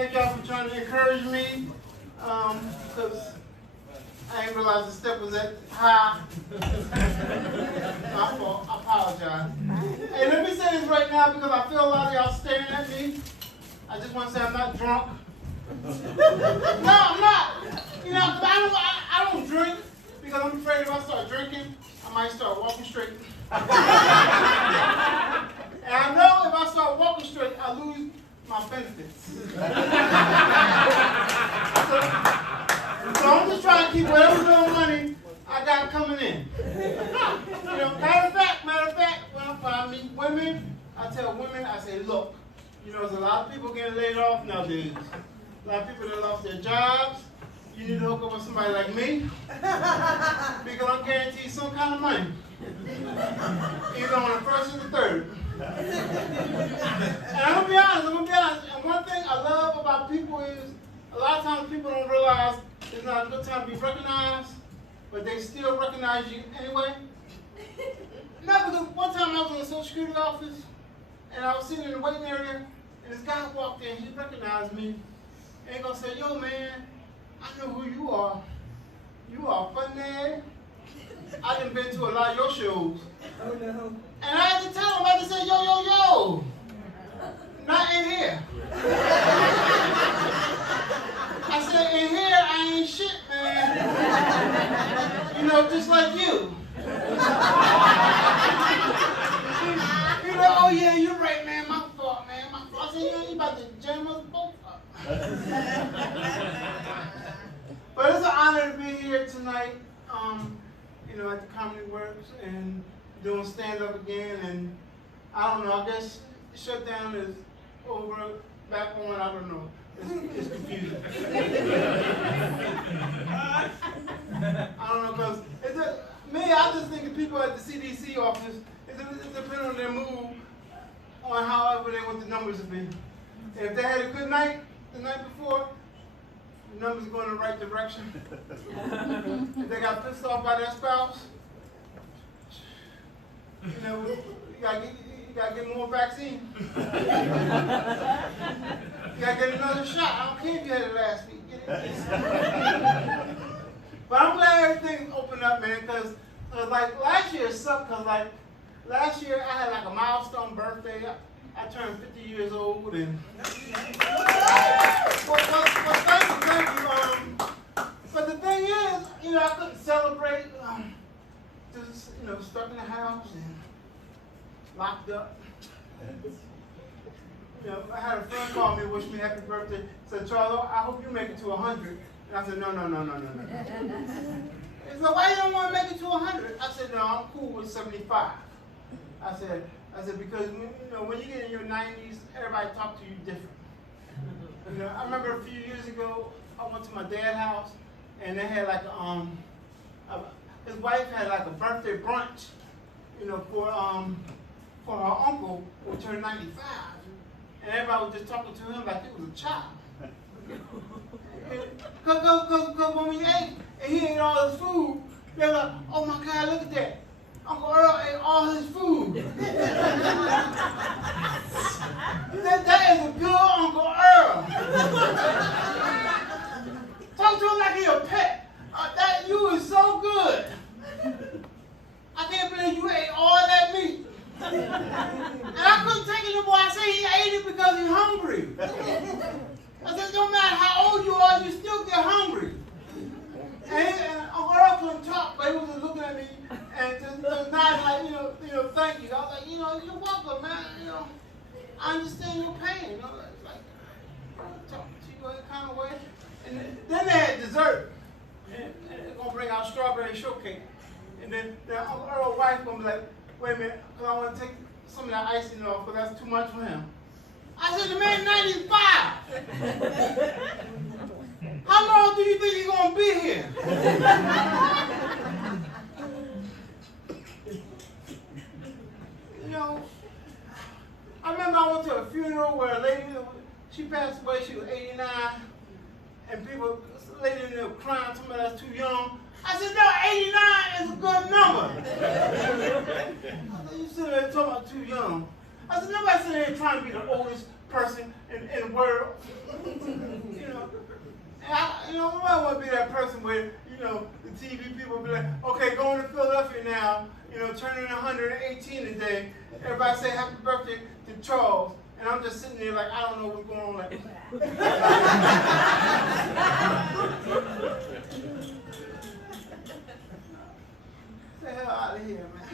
Thank y'all for trying to encourage me, because I didn't realize the step was that high. My fault. I apologize. Hey, let me say this right now because I feel a lot of y'all staring at me. I just want to say I'm not drunk. No, I'm not. You know, cause I don't drink because I'm afraid if I start drinking, I might start walking straight. And I know if I start walking straight, I lose my benefits. So I'm just trying to keep whatever little money I got coming in. You know, matter of fact, when I meet women, I tell women, I say, look, you know, there's a lot of people getting laid off nowadays. A lot of people that lost their jobs. You need to hook up with somebody like me because I'm guaranteed some kind of money. Either on the first or the third. And I'm gonna be honest. And one thing I love about people is a lot of times people don't realize it's not a good time to be recognized, but they still recognize you anyway. No, because one time I was in the Social Security office and I was sitting in the waiting area and this guy walked in, he recognized me, and he gonna say, yo man, I know who you are. You are funny. I done been to a lot of your shows. Oh no. And I had to tell him, I had to say, yo. Not in here. I said, in here, I ain't shit, man. You know, just like you. You know, oh yeah, you're right, man. My fault, man. My fault. I said, you about to jam us both up. But it's an honor to be here tonight, you know, at the Comedy Works and doing stand-up again. And I don't know, I guess shutdown is over, back on, I don't know. It's confusing. I don't know, because I just think the people at the CDC office, it depends on their mood, on however they want the numbers to be. If they had a good night the night before, the numbers are going in the right direction. If they got pissed off by their spouse, you know, you gotta get more vaccine. You gotta get another shot. I don't care if you had it last week. Get it. But I'm glad everything opened up, man, because like last year sucked, because like last year I had like a milestone birthday. I turned 50 years old, and thank you. But the thing is, you know, I couldn't celebrate. Just, you know, stuck in the house and locked up. You know, I had a friend call me, wish me happy birthday. Said, Charlo, I hope you make it to 100. And I said, no. He said, why you don't want to make it to 100? I said, no, I'm cool with 75. I said, because you know, when you get in your 90s, everybody talk to you different. You know, I remember a few years ago, I went to my dad's house, and they had like his wife had like a birthday brunch, you know, for her uncle who turned 95, and everybody was just talking to him like he was a child. Because when we ate, and he ate all his food, they were like, oh my God, look at that. Uncle Earl ate all his food. that is a good Uncle Earl. Talk to him like he's a pet. You is so good. I can't believe you ate all that meat. And I couldn't take it anymore. I said he ate it because he's hungry. I said, no matter how old you are, you still get hungry. And Uncle Earl couldn't talk, but he was just looking at me and just nodding like, you know, thank you. I was like, you know, you're welcome, man. You know, I understand your pain. You know, like talk to you in that kind of way. And then they had dessert. And they're gonna bring out strawberry shortcake. And then Uncle Earl's wife gonna be like, wait a minute, because I want to take some of that icing off, but that's too much for him. I said, the man 95. How long do you think he's gonna be here? You know, I remember I went to a funeral where a lady, she passed away, she was 89, and people, a lady in there crying, told me that's too young. I said, no, 89 is a good number. I said, you sit there talking about too young. I said, nobody sitting there trying to be the oldest person in the world. might want to be that person where, the TV people be like, okay, going to Philadelphia now, turning 118 today. Everybody say happy birthday to Charles. And I'm just sitting there like, I don't know what's going on. Like, get the hell out of here, man.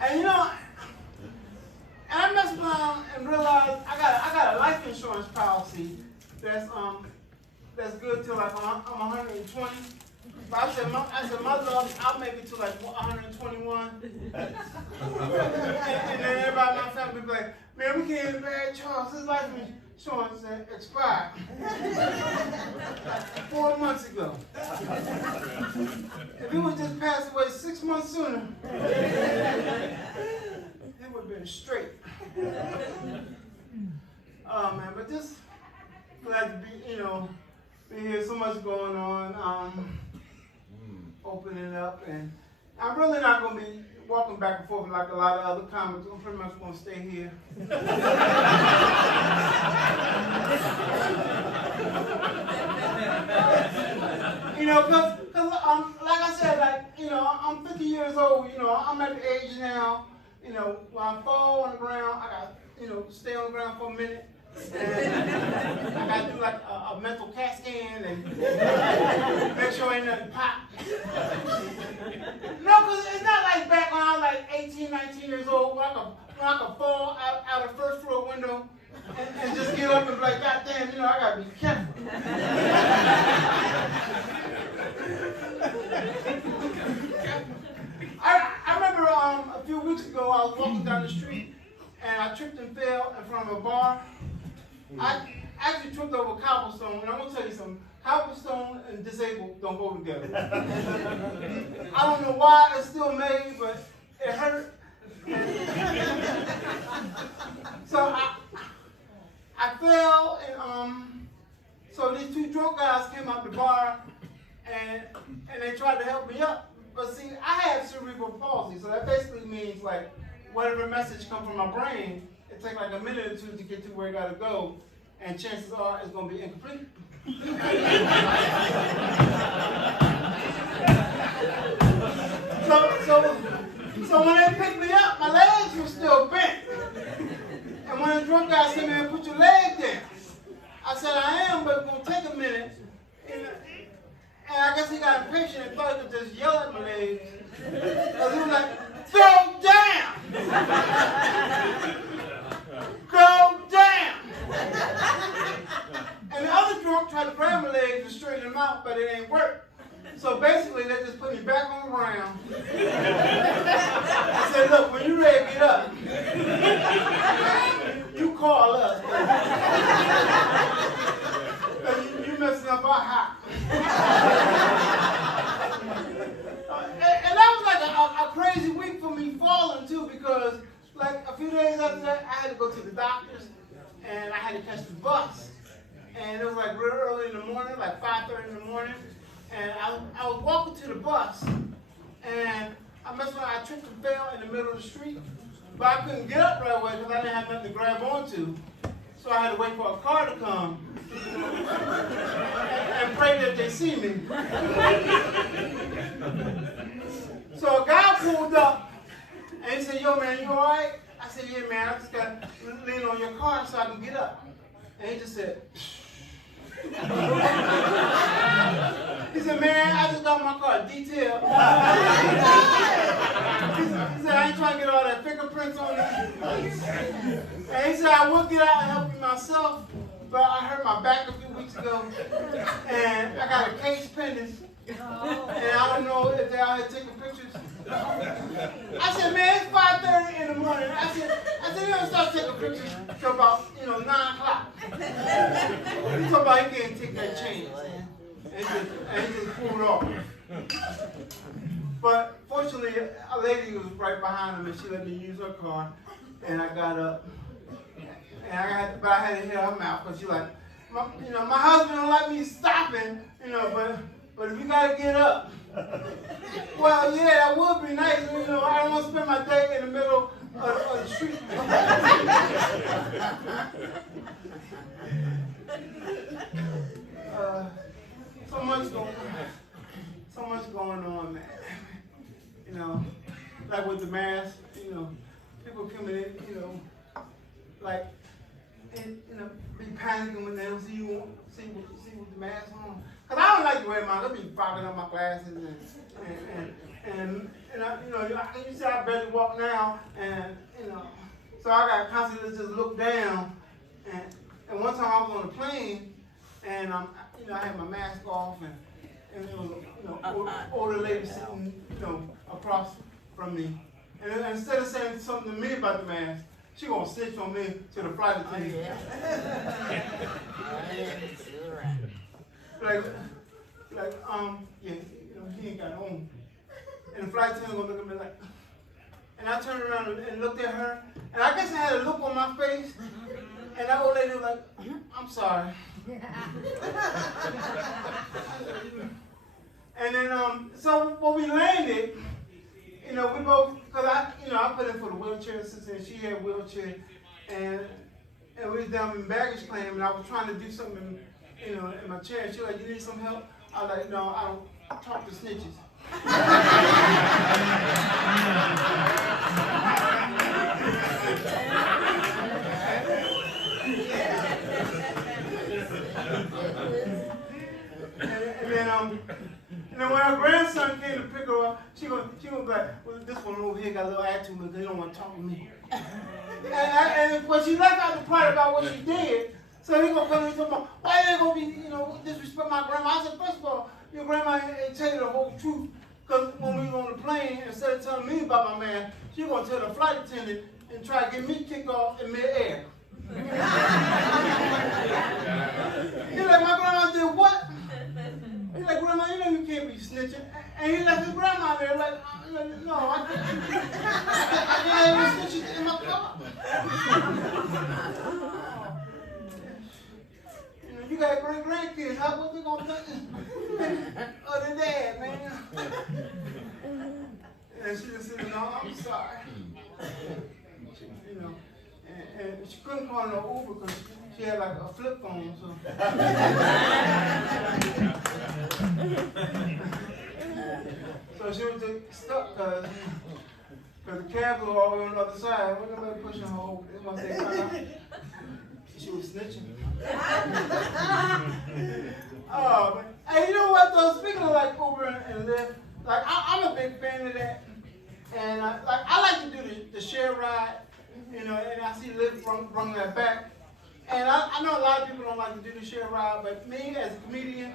And and I messed around and realized I got a life insurance policy that's good till like I'm 120. But I said, my love, I'll make it to like 121. And then everybody in my family be like, man, we can't even marry Charles. His life insurance expired 4 months ago. If he would just pass away 6 months sooner, it would have been straight. Oh man, but just glad to be, be here. So much going on. Opening up, and I'm really not going to be walking back and forth like a lot of other comics. I'm pretty much going to stay here. Because like I said, I'm 50 years old. I'm at the age now. When I fall on the ground, I got stay on the ground for a minute. And I got to do like a mental CAT scan and make sure ain't nothing pop. No, because it's not like back when I was like 18, 19 years old, when I could fall out of the first floor window and just get up and be like, God damn, I got to be careful. I remember a few weeks ago, I was walking down the street and I tripped and fell in front of a bar. I actually tripped over cobblestone, and I'm going to tell you something. Cobblestone and disabled don't go together. I don't know why it's still made, but it hurt. So I fell, and so these two drunk guys came out the bar, and they tried to help me up. But see, I have cerebral palsy, so that basically means like whatever message comes from my brain, it takes like a minute or two to get to where it got to go, and chances are it's going to be incomplete. So when they picked me up, my legs were still bent. And when the drunk guy said, man, put your leg down, I said, I am, but it's going to take a minute. And I guess he got impatient and thought he could just yell at my legs. Because he was like, go down! Go down! And the other drunk tried to grab my legs and straighten them out, but it ain't work. So basically, they just put me back on the ground. I said, look, when you ready to get up, you call us. You messing up our hop. And that was like a crazy week for me falling too, because like a few days after that, I had to go to the doctor's and I had to catch the bus. And it was like real early in the morning, like 5:30 in the morning. And I was walking to the bus, and I tripped and fell in the middle of the street. But I couldn't get up right away because I didn't have nothing to grab onto. So I had to wait for a car to come and pray that they see me. So a guy pulled up, and he said, yo, man, you all right? I said, yeah, man, I just got to lean on your car so I can get up. And he just said, he said, man, I just got my car detailed. He said, I ain't trying to get all that fingerprints on it. And he said, I will get out and help you myself, but I hurt my back a few weeks ago, and I got a case pending, and I don't know if they're out here taking pictures. I said, man, it's 5:30 in the morning. I said, you don't start taking pictures until about, 9 o'clock. He talking about he can't take that chance. And he just pulled off. But fortunately, a lady was right behind him, and she let me use her car. And I got up, and I had to hit her mouth because she like, my husband don't like me stopping, but if you gotta get up. Well, yeah, that would be nice. I don't want to spend my day in the middle of the street. much going on, man. You know, like with the mask, you know, people coming in, you know, like, and, you know, be panicking when they don't see you, see with the mask on. Cause I don't like to wear mine. I be fogging up my glasses and I, you know, you see I barely walk now, and you know, so I got constantly just look down. And one time I was on a plane, and you know, I had my mask off, and there was a, you know, older lady sitting, you know, across from me, and instead of saying something to me about the mask, she gonna snitch on me to the flight attendant. like, yeah, you know, he ain't got on. And the flight attendant gonna look at me like, and I turned around and looked at her, and I guess I had a look on my face, and that old lady was like, I'm sorry. And then, so when we landed, you know, we both, because I put in for the wheelchair assistant, and she had a wheelchair, and we was down in baggage claim, and I was trying to do something, you know, in my chair, and she was like, you need some help? I was like, no, I don't talk to snitches. And then when her grandson came to pick her up, she gonna be like, well, this one over here got a little attitude, but they don't want to talk to me. and when she left out the part about what she did, so he gonna come and talk about, why they gonna be, you know, disrespect my grandma? I said, first of all, your grandma ain't tell you the whole truth. Because when we was on the plane, instead of telling me about my man, she gonna tell the flight attendant and try to get me kicked off in midair. He's like, my grandma did what? He's like, grandma, you know you can't be snitching. And he left his grandma there like, no, I can't have snitches in my car. You know, you got great grandkids. How what they gonna think? Other than that, man. And she just said, no, I'm sorry. You know, and she couldn't call no Uber because she had like a flip phone, so. So she was just stuck because the cab was all the way on the other side. Wasn't nobody pushing her over. They must say, she was snitching. Oh, man. Hey, you know what though? Speaking of like Uber and Lyft, like I'm a big fan of that. And I like to do the share ride, you know, and I see Lyft bring that back. And I know a lot of people don't like to do the share ride, but me as a comedian,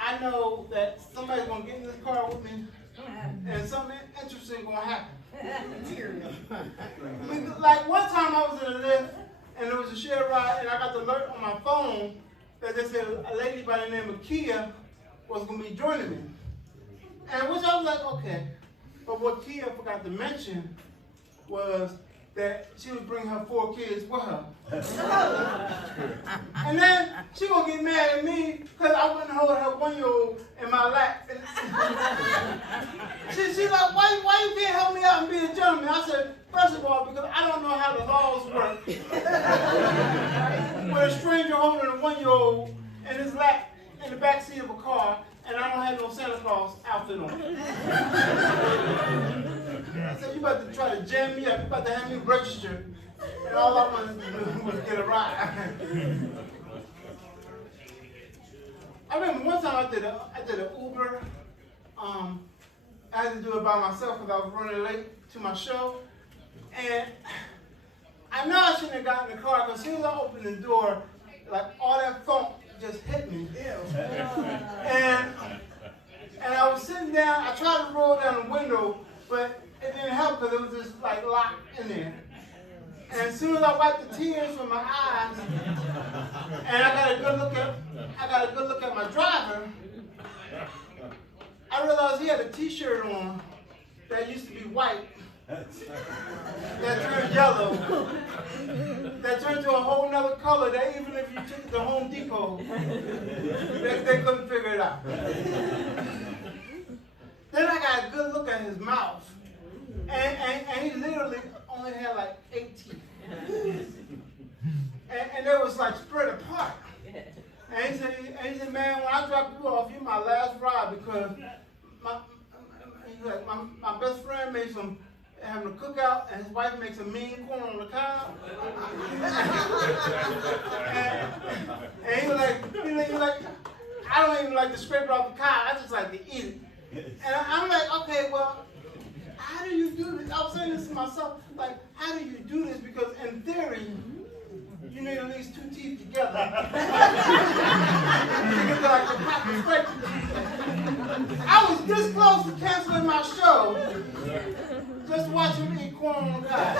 I know that somebody's gonna get in this car with me, and something interesting gonna happen. Like one time I was in a Lyft, and there was a share ride, and I got the alert on my phone that they said a lady by the name of Kia was gonna be joining me, and which I was like, okay. But what Kia forgot to mention was that she would bring her 4 kids with her. And then she gonna get mad at me because I wouldn't hold her 1-year-old in my lap. She's like, why you can't help me out and be a gentleman? I said, first of all, because I don't know how the laws work. With a stranger holding a 1-year-old in his lap in the back seat of a car, and I don't have no Santa Claus outfit on. I said, you about to try to jam me up, you about to have me registered, and all I wanted to do was get a ride. I remember one time I did an Uber. I had to do it by myself because I was running late to my show. And I know I shouldn't have gotten in the car because as soon as I opened the door, like all that funk just hit me. And I was sitting down, I tried to roll down the window, but it didn't help because it was just like locked in there. And as soon as I wiped the tears from my eyes, and I got a good look at my driver, I realized he had a t-shirt on that used to be white, that turned yellow, that turned to a whole nother color that even if you took it to Home Depot, they couldn't figure it out. Then I got a good look at his mouth, and he literally only had like 8 teeth. And they was like spread apart. And he said, man, when I drop you off, you're my last ride because my best friend made some, having a cookout, and his wife makes a mean corn on the cob. and he was like, I don't even like to scrape it off the cob, I just like to eat it. And I'm like, okay, well, how do you do this? I was saying this to myself, like, how do you do this? Because in theory, you need at least 2 teeth together. Like the pack of scrapers. I was this close to canceling my show just watching me eat corn on the cob.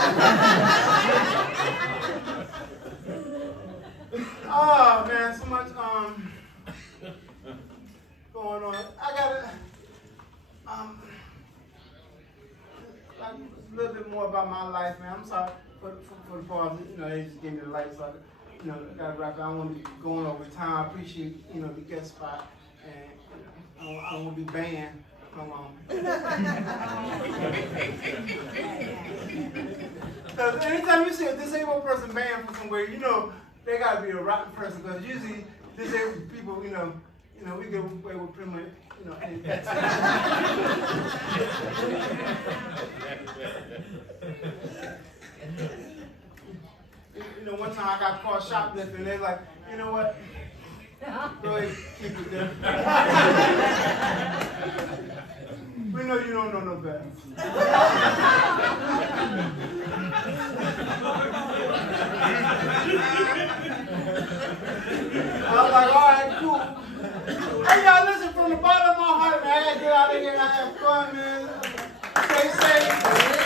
Oh man, so much going on. I gotta like a little bit more about my life, man. I'm sorry for the pause. You know, they just gave me the light, so I gotta wrap it. I don't want to be going over time. I appreciate the guest spot, and I don't want to be banned from Because anytime you see a disabled person banned from somewhere, they gotta be a rotten person. Because usually disabled people, we get away with pretty much. One time I got caught shoplifting, they're like, you know what? Go ahead, keep it there. We know you don't know no better. I was like, all right, cool. Hey, y'all, listen, from the bottom of my heart, man, I gotta get out of here and have fun, man. Stay safe.